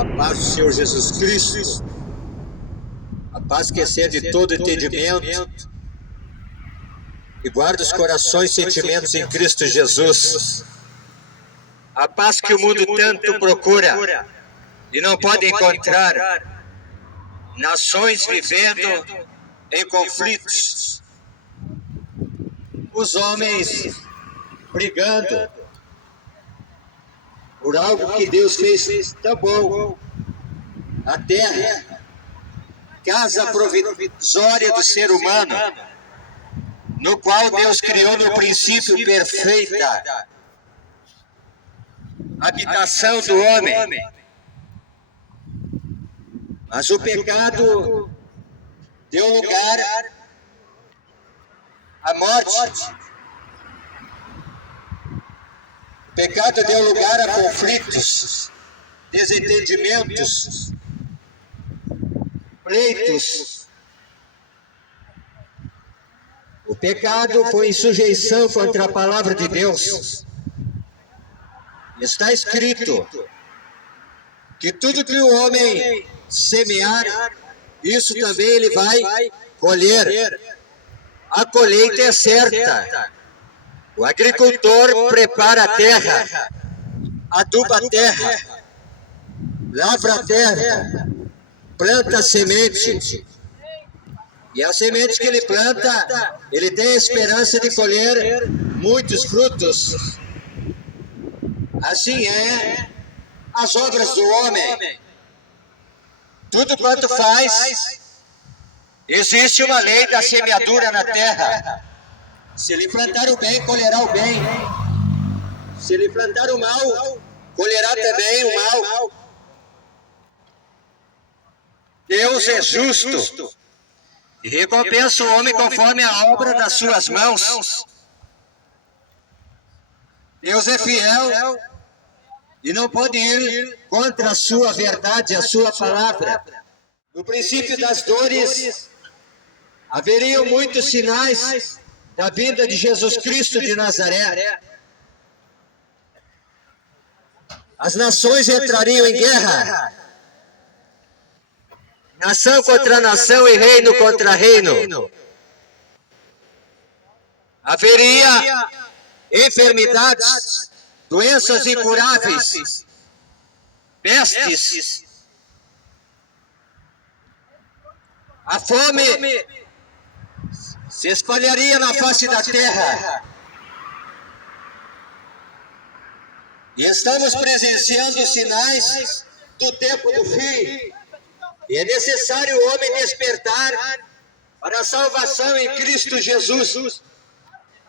A paz do Senhor Jesus Cristo, a paz que excede todo entendimento e guarda os corações e sentimentos em Cristo Jesus. A paz que o mundo tanto procura e não pode encontrar. Nações vivendo em conflitos, os homens brigando por algo que Deus fez tão bom. A terra, casa provisória do ser humano, no qual Deus criou no princípio perfeita habitação do homem. Mas o pecado deu lugar à morte. O pecado deu lugar a conflitos, desentendimentos, pleitos. O pecado foi em sujeição contra a palavra de Deus. Está escrito que tudo que o homem semear, isso também ele vai colher. A colheita é certa. O agricultor prepara a terra, aduba a terra, lavra a terra, planta a semente. E a semente que ele planta, ele tem a esperança de colher muitos frutos. Assim é as obras do homem. Tudo quanto faz, existe uma lei da semeadura na terra. Se ele plantar o bem, colherá o bem. Se ele plantar o mal, colherá também o mal. Deus é justo e recompensa o homem conforme a obra das suas mãos. Deus é fiel e não pode ir contra a sua verdade, a sua palavra. No princípio das dores, haveriam muitos sinais da vinda de Jesus Cristo de Nazaré. As nações entrariam em guerra. Nação contra nação e reino contra reino. Haveria enfermidades, doenças incuráveis, pestes. A fome se espalharia na face da terra. E estamos presenciando os sinais do tempo do fim. E é necessário o homem despertar para a salvação em Cristo Jesus,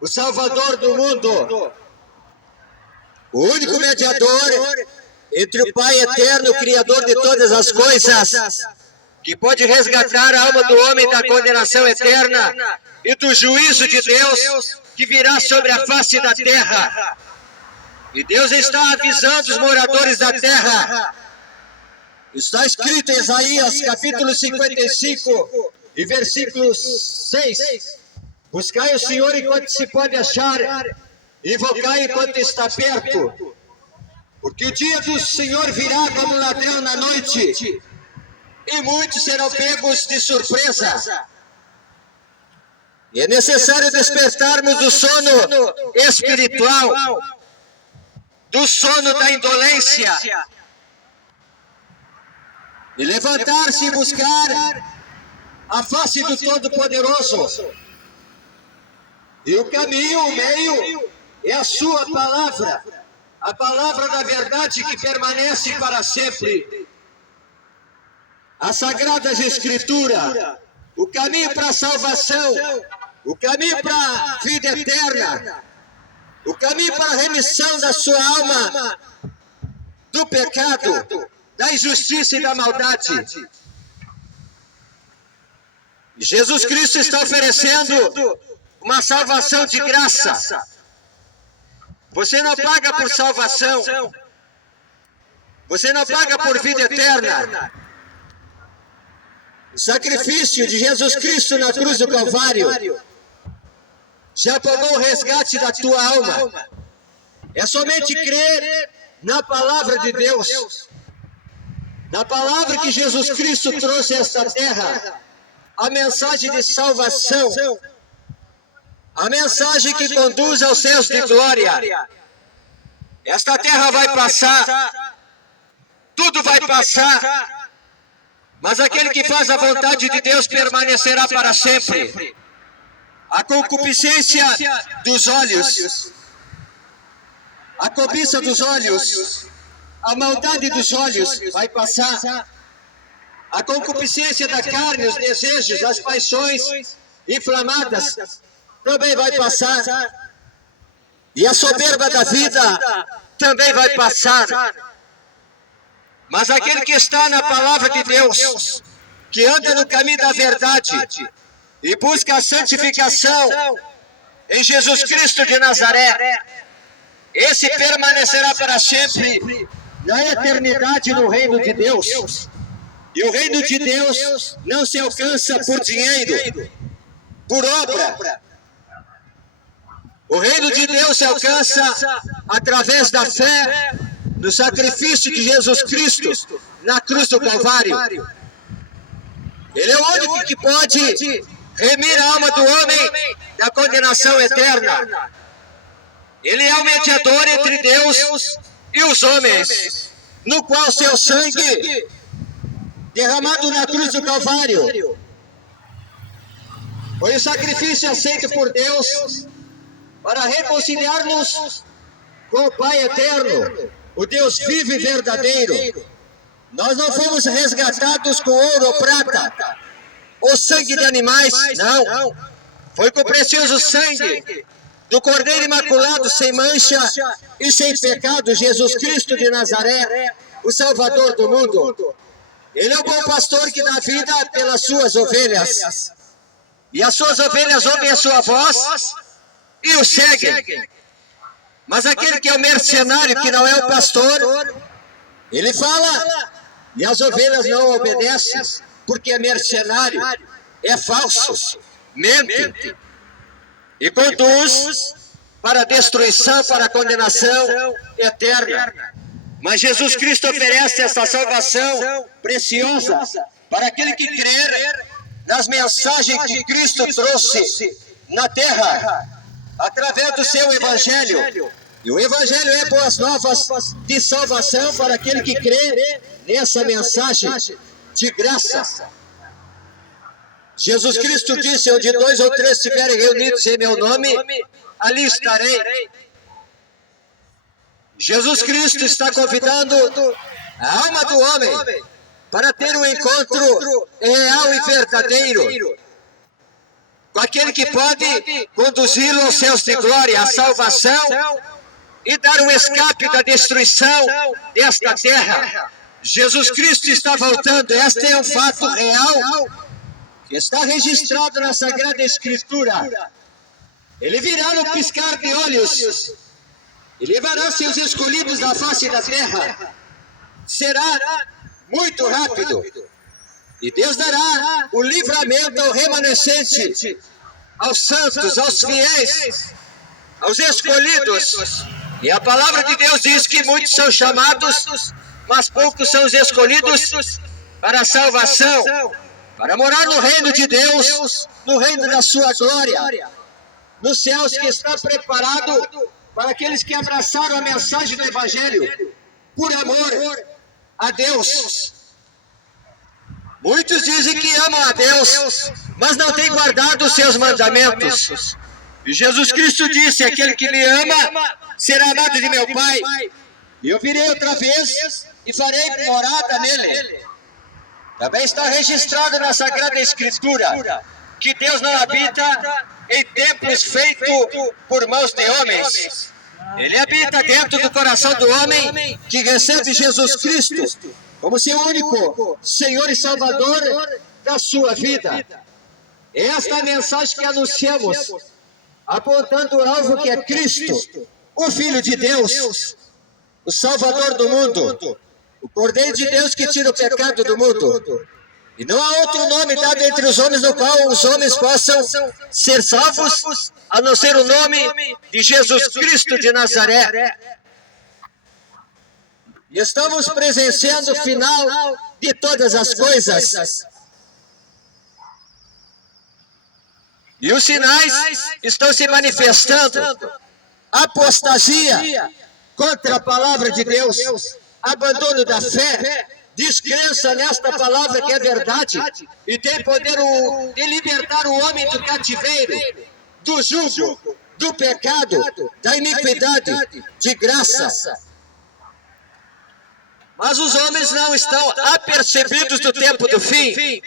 o Salvador do mundo, o único mediador entre o Pai eterno, Criador de todas as coisas, que pode resgatar a alma do homem da condenação eterna e do juízo de Deus que virá sobre a face da terra. E Deus está avisando os moradores da terra. Está escrito em Isaías capítulo 55 e versículo 6. Buscai o Senhor enquanto se pode achar, invocai enquanto está perto. Porque o dia do Senhor virá como ladrão na noite, e muitos serão pegos de surpresa. E é necessário despertarmos do sono espiritual, do sono da indolência, e levantar-se e buscar a face do Todo-Poderoso. E o caminho, o meio, é a sua palavra, a palavra da verdade que permanece para sempre. As Sagradas Escrituras, o caminho para a salvação, o caminho para a vida eterna, o caminho para a remissão da sua alma do pecado, da injustiça e da maldade. Jesus Cristo está oferecendo uma salvação de graça. Você não paga por salvação. Você não paga por vida eterna. O sacrifício de Jesus Cristo na cruz do Calvário já pagou o resgate da tua alma. É somente crer na palavra de Deus. da palavra que Jesus Cristo trouxe a esta terra, a mensagem de salvação, a mensagem que conduz aos céus de glória. Esta terra vai passar, tudo vai passar, mas aquele que faz a vontade de Deus permanecerá para sempre. A concupiscência dos olhos, a cobiça dos olhos, a maldade dos olhos vai passar. A concupiscência da carne, os desejos, as paixões inflamadas também vai passar. E a soberba da vida também vai passar. Mas aquele que está na palavra de Deus, que anda no caminho da verdade e busca a santificação em Jesus Cristo de Nazaré, esse permanecerá para sempre na eternidade no reino de Deus. E o reino de Deus não se alcança por dinheiro, por obra. O reino de Deus se alcança através da fé no sacrifício de Jesus Cristo na cruz do Calvário. Ele é o único que pode remir a alma do homem da condenação eterna. Ele é o mediador entre Deus e os homens, no qual seu sangue, derramado na cruz do Calvário, foi o sacrifício aceito por Deus para reconciliar-nos com o Pai eterno, o Deus vivo e verdadeiro. Nós não fomos resgatados com ouro ou prata, ou sangue de animais, não. Foi com o precioso sangue do Cordeiro Imaculado, sem mancha e sem pecado, Jesus Cristo de Nazaré, o Salvador do mundo. Ele é o bom pastor que dá vida pelas suas ovelhas. E as suas ovelhas ouvem a sua voz e o seguem. Mas aquele que é o mercenário, que não é o pastor, ele fala e as ovelhas não obedecem, porque é mercenário, é falso, mente e conduz para a destruição, para a condenação eterna. Mas Jesus Cristo oferece essa salvação preciosa para aquele que crer nas mensagens que Cristo trouxe na terra, através do seu Evangelho. E o Evangelho é boas novas de salvação para aquele que crê nessa mensagem de graça. Jesus Cristo disse: onde 2 ou 3 estiverem reunidos em meu nome, ali estarei. Jesus Cristo está convidando a alma do homem para ter um encontro real e verdadeiro com aquele que pode conduzi-lo aos céus de glória, à salvação e dar um escape da destruição desta terra. Jesus Cristo está voltando. Este é um fato real que está registrado na Sagrada Escritura. Ele virá no piscar de olhos e levará seus escolhidos da face da terra. Será muito rápido. E Deus dará o livramento ao remanescente, aos santos, aos fiéis, aos escolhidos. E a palavra de Deus diz que muitos são chamados, mas poucos são os escolhidos para a salvação, para morar no reino de Deus, no reino da sua glória, nos céus que está preparado para aqueles que abraçaram a mensagem do Evangelho por amor a Deus. Muitos dizem que amam a Deus, mas não têm guardado os seus mandamentos. E Jesus Cristo disse: aquele que me ama será amado de meu Pai, e eu virei outra vez e farei morada nele. Também está registrado na Sagrada Escritura que Deus não habita em templos feitos por mãos de homens. Ele habita dentro do coração do homem que recebe Jesus Cristo como seu único Senhor e Salvador da sua vida. Esta é a mensagem que anunciamos, apontando o alvo que é Cristo, o Filho de Deus, o Salvador do mundo, o Cordeiro de Deus que tira o pecado do mundo. E não há outro nome dado entre os homens no qual os homens possam ser salvos, a não ser o nome de Jesus Cristo de Nazaré. Estamos presenciando o final de todas as coisas. E os sinais estão se manifestando. Apostasia contra a palavra de Deus, abandono da fé, descrença nesta palavra que é verdade e tem poder de libertar o homem do cativeiro, do jugo, do pecado, da iniquidade, de graça. Mas os homens não estão apercebidos do tempo do fim.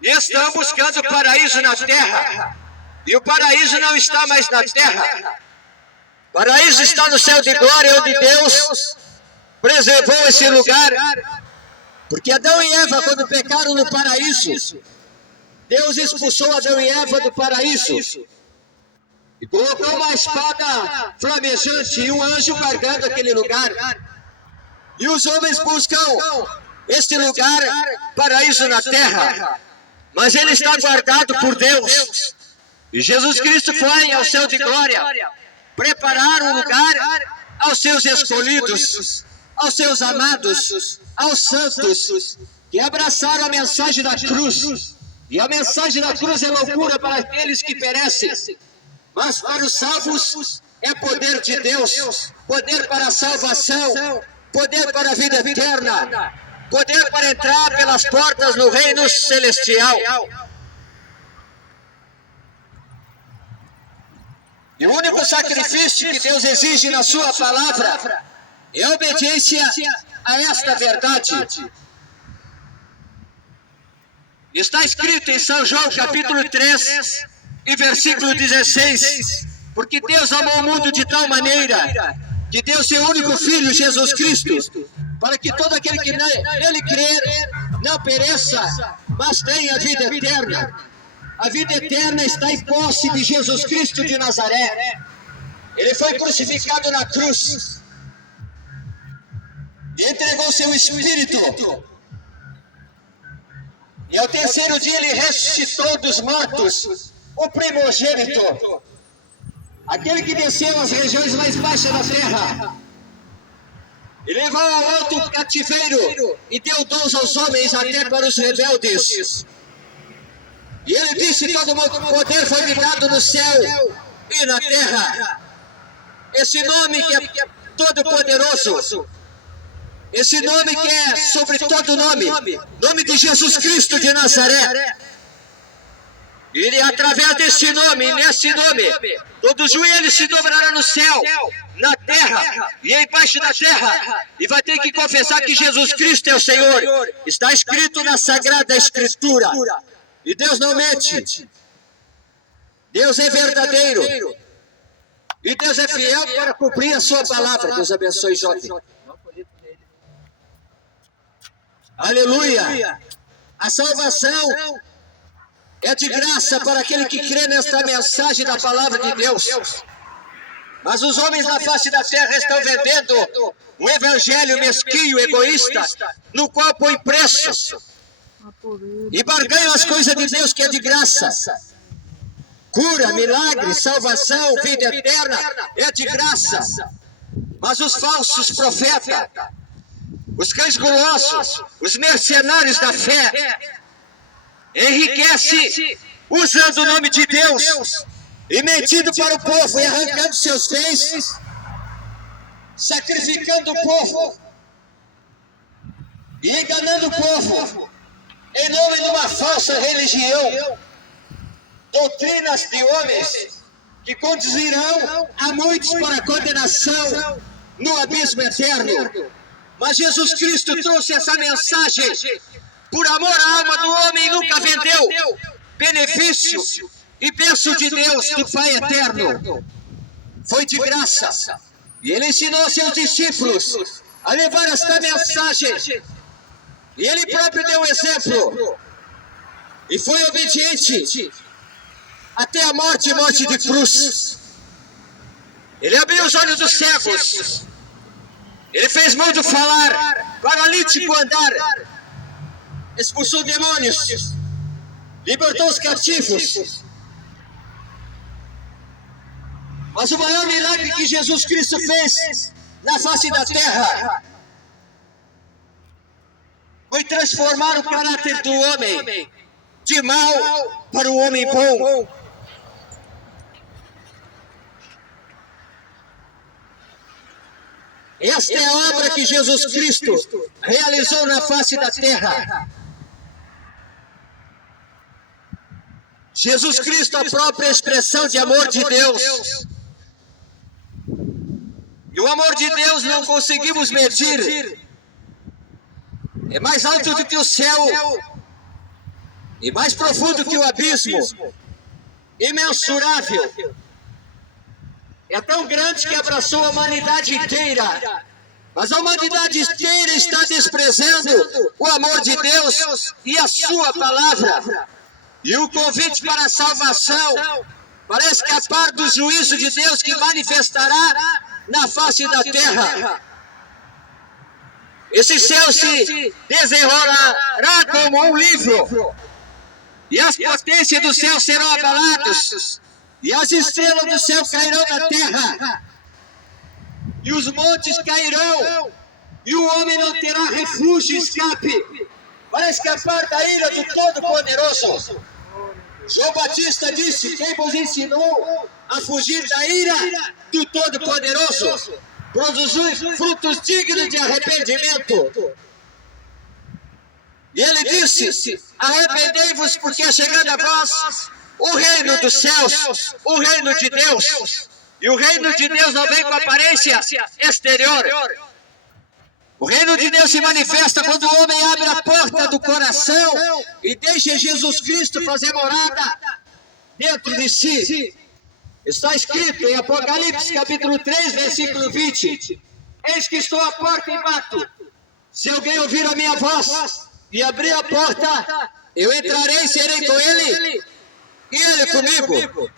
E estão buscando o paraíso na terra. E o paraíso não está mais na terra. O paraíso está no céu de glória, onde Deus preservou esse lugar. Porque Adão e Eva, quando pecaram no paraíso, Deus expulsou Adão e Eva do paraíso. E colocou uma espada flamejante e um anjo guardando aquele lugar. E os homens buscam este lugar, paraíso na terra. Mas ele está guardado por Deus. E Jesus Cristo foi ao céu de glória preparar um lugar aos seus escolhidos, aos seus amados, aos santos, que abraçaram a mensagem da cruz. E a mensagem da cruz é loucura para aqueles que perecem. Mas para os salvos é poder de Deus, poder para a salvação, poder para a vida eterna, poder para entrar pelas portas no reino celestial. E o único sacrifício que Deus exige na sua palavra é a obediência a esta verdade. Está escrito em São João capítulo 3 e versículo 16, porque Deus amou o mundo de tal maneira que deu seu único Filho, Jesus Cristo, para que todo aquele que nele crer não pereça, mas tenha a vida eterna. A vida eterna está em posse de Jesus Cristo de Nazaré. Ele foi crucificado na cruz e entregou seu Espírito. E ao terceiro dia ele ressuscitou dos mortos, o primogênito, aquele que desceu às regiões mais baixas da terra, e levou ao alto cativeiro e deu dons aos homens, até para os rebeldes. E ele disse: todo poder foi me dado no céu e na terra. Esse nome que é todo poderoso, esse nome que é sobre todo nome, nome de Jesus Cristo de Nazaré. E através desse nome, nesse nome, todo joelho se dobrará no céu, na terra e embaixo da terra, e vai ter que confessar que Jesus Cristo é o Senhor. Está escrito na Sagrada Escritura. E Deus não mente. Deus é verdadeiro. E Deus é fiel para cumprir a sua palavra. Deus abençoe, jovem. Aleluia. A salvação é de graça para aquele que crê nesta mensagem da palavra de Deus. Mas os homens na face da terra estão vendendo um evangelho mesquinho, egoísta, no qual põe preço e barganham as coisas de Deus que é de graça. Cura, milagre, salvação, vida eterna é de graça. Mas os falsos profetas, os cães gulosos, os mercenários da fé, enriquecem usando o nome de Deus e mentindo para o povo e arrancando seus bens, sacrificando o povo e enganando o povo em nome de uma falsa religião, doutrinas de homens que conduzirão a muitos para a condenação no abismo eterno. Mas Jesus Cristo trouxe essa mensagem por amor à alma do homem e nunca vendeu benefício e bênção de Deus, do Pai eterno. Foi de graça. E ele ensinou seus discípulos a levar esta mensagem. E ele próprio deu um exemplo. E foi obediente até a morte e morte de cruz. Ele abriu os olhos dos cegos. Ele fez mudo falar, paralítico andar, expulsou demônios, libertou os cativos. Mas o maior milagre que Jesus Cristo fez na face da terra foi transformar o caráter do homem de mal para o homem bom. Esta é a obra que Jesus Cristo realizou na face da terra. Jesus Cristo, a própria expressão de amor de Deus. E o amor de Deus não conseguimos medir. É mais alto do que o céu e mais profundo que o abismo. Imensurável. É tão grande que abraçou a humanidade inteira. Mas a humanidade inteira está desprezando o amor de Deus e a sua palavra. E o convite para a salvação, para escapar do juízo de Deus que manifestará na face da terra. Esse céu se desenrolará como um livro, e as potências do céu serão abaladas, e as estrelas do céu cairão na terra, e os montes cairão, e o homem não terá refúgio e escape para escapar da ira do Todo-Poderoso. João Batista disse: quem vos ensinou a fugir da ira do Todo-Poderoso? Produzir frutos dignos de arrependimento. E ele disse: arrependei-vos, porque é chegando a vós o reino dos céus, o reino de Deus. E o reino de Deus não vem com aparência exterior. O reino de Deus se manifesta quando o homem abre a porta do coração e deixa Jesus Cristo fazer morada dentro de si. Está escrito em Apocalipse capítulo 3, versículo 20. Eis que estou à porta e bato. Se alguém ouvir a minha voz e abrir a porta, eu entrarei e serei com ele e ele comigo.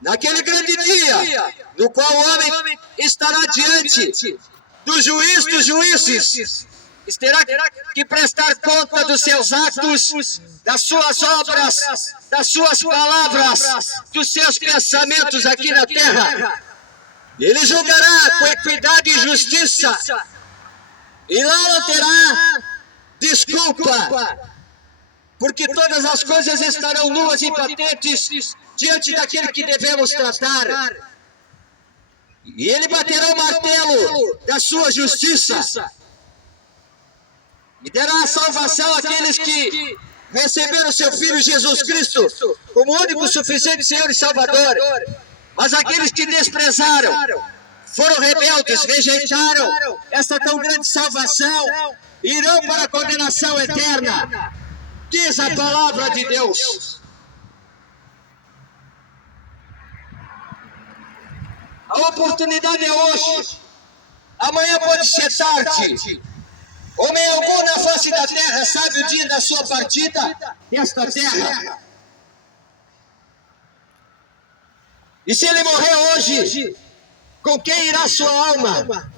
Naquele grande dia, no qual o homem estará diante do juiz dos juízes, terá que prestar conta dos seus atos, das suas obras, das suas palavras, dos seus pensamentos aqui na terra. Ele julgará com equidade e justiça, e lá não terá desculpa, porque todas as coisas estarão nuas e patentes diante daquele que devemos tratar. E ele baterá o martelo da sua justiça e dará a salvação àqueles que receberam seu Filho Jesus Cristo como único, suficiente Senhor e Salvador. Mas aqueles que desprezaram, foram rebeldes, rejeitaram essa tão grande salvação, irão para a condenação eterna. Diz a palavra de Deus. A oportunidade é hoje. Amanhã pode ser tarde. Homem algum na face da terra sabe o dia da sua partida desta terra. E se ele morrer hoje, com quem irá sua alma?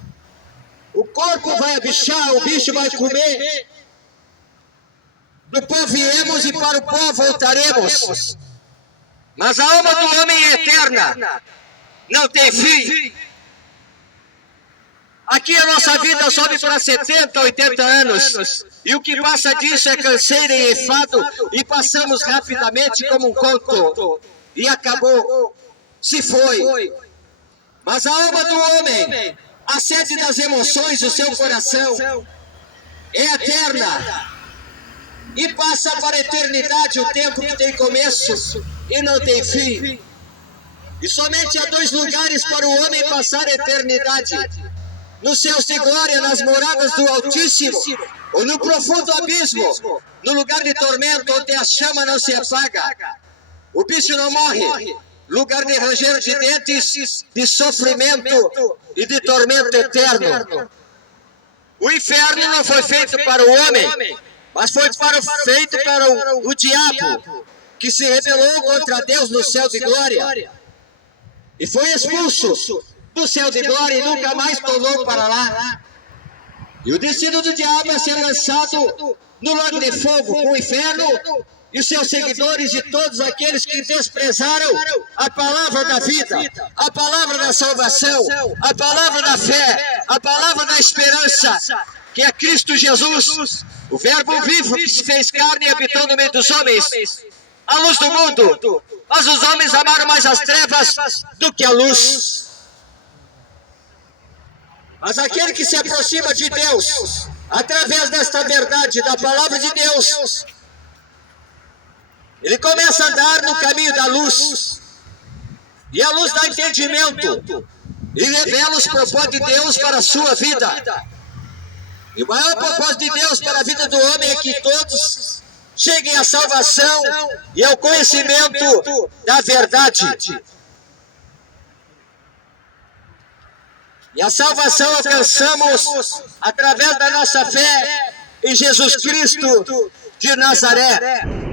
O corpo vai abichar, o bicho vai comer. Do pó viemos e para o pó voltaremos. Mas a alma do homem é eterna, não tem fim. Aqui a nossa vida sobe para 70, 80 anos. E o que passa disso é canseira e enfado. E passamos rapidamente como um conto. E acabou. Se foi. Mas a alma do homem, a sede das emoções do seu coração, é eterna. E passa para a eternidade o tempo que tem começo e não tem fim. E somente há dois lugares para o homem passar a eternidade: nos céus de glória, nas moradas do Altíssimo, ou no profundo abismo, no lugar de tormento, onde a chama não se apaga, o bicho não morre, lugar de ranger de dentes, de sofrimento e de tormento eterno. O inferno não foi feito para o homem, mas foi feito para o diabo, que se rebelou contra Deus no céu de glória, e foi expulso do céu de glória e nunca mais tornou para lá. E o destino do diabo é ser lançado no lago de fogo com o inferno e seus seguidores e todos aqueles que desprezaram a palavra da vida, a palavra da salvação, a palavra da fé, a palavra da esperança, que é Cristo Jesus, o Verbo vivo que se fez carne e habitou no meio dos homens, a luz do mundo. Mas os homens amaram mais as trevas do que a luz. Mas aquele que se aproxima de Deus, através desta verdade, da palavra de Deus, ele começa a andar no caminho da luz. E a luz dá entendimento e revela os propósitos de Deus para a sua vida. E o maior propósito de Deus para a vida do homem é que todos cheguem à salvação e ao conhecimento da verdade. E a salvação alcançamos através da nossa fé em Jesus Cristo de Nazaré.